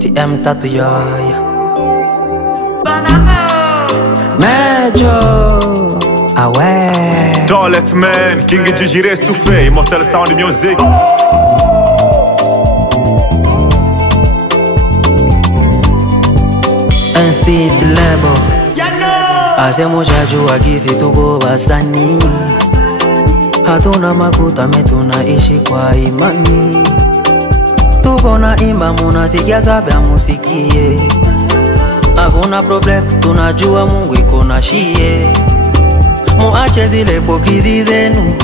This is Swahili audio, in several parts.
TM Tatu Yoy Major. Ah ouais. Tallest man, King Gigi reste tout fait, Immortal Sound Music. Ainsi de lebo ase mojajua kisi tuko wasanii, hatuna makuta tunaishi kwa imani, tuko na imba munasikia sabia musikie, hakuna problem, tunajua Mungu iko na shie. Muache zile hipokrizi zenu,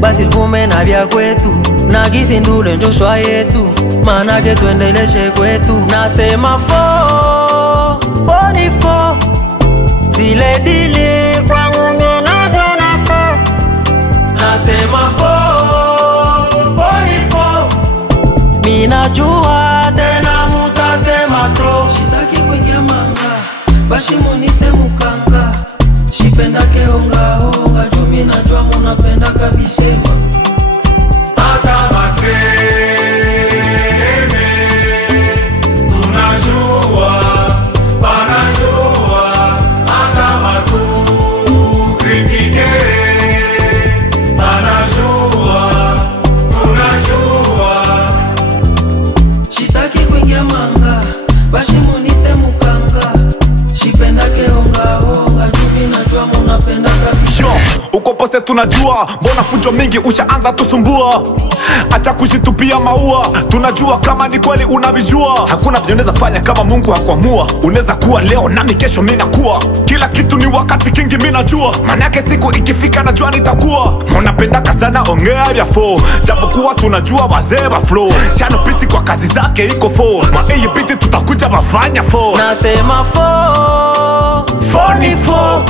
basi vume na vya kwetu, na gisi ndule njoshwa yetu, manake tuendeleshe kwetu. Nasema ni fo zile dili kwangu minazo na fo. Nasema ni fo minajua tena mutasema tro. Shitaki kuingia manga, bashimo nite mukanga, shipendake honga honga, jumi najua munapenda kabisema. Hata maseme tunajua, panajua, hata matu kritike, panajua, tunajua. Shitaki kuingia manga, bashimo nite mukanga, shipendake honga honga, jumi najua munapenda kabisema. Uko pose tunajua, mbona fujo mingi ushaanza tusumbua. Acha kujitupia maua, tunajua kama ni kweli unavijua. Hakuna vile unaweza fanya kama Mungu hakuamua. Unaweza kuwa leo nami kesho mimi nakuwa. Kila kitu ni wakati kingi mimi najua. Manake siku ikifika najua nitakuwa. Mnapendaka sana ongea vya fo, japokuwa tunajua wazee wa flow. Chano piti kwa kazi zake iko fo, hii piti tutakuja wafanya fo. Nasema ni fo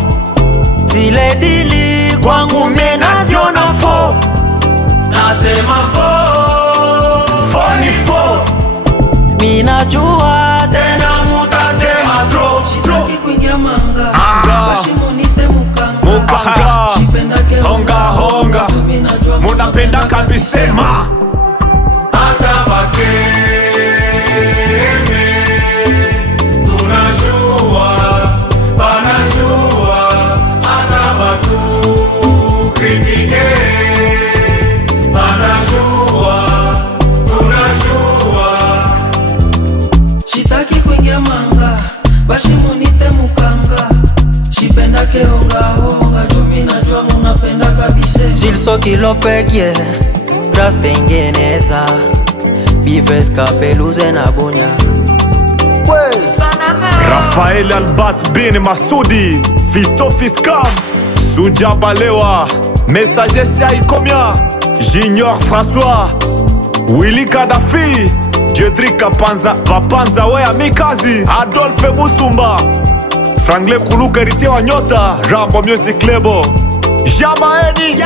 zile dili kwangu minaziona fo. Nasema ni fo minajua tena mutasema tro. Shitaki kuingia manga, bashimo nite mukanga, shipendake honga honga, munapenda kabisema. Hata baseme tunajua, panajua, hata batu kritike, panajua, tunajua. Shitaki kuingia manga, bashimo nite mukanga, shipendake honga honga, jumi najua munapenda kabise. Jilso kilopekye Rastengeneza Bives kapeluze na bonya. Rafael Albat Bin Masudi, Fisto Fiskam, Suja Balewa, Messager Siaikomia, Junior François, Willy Kadhafi, Jedrick Kapanza, Vapanza Wea Mikazi, Adolphe Musumba, Franklin Kuluka Eritier wa Nyota, Rambo Music Label, Jamaeni.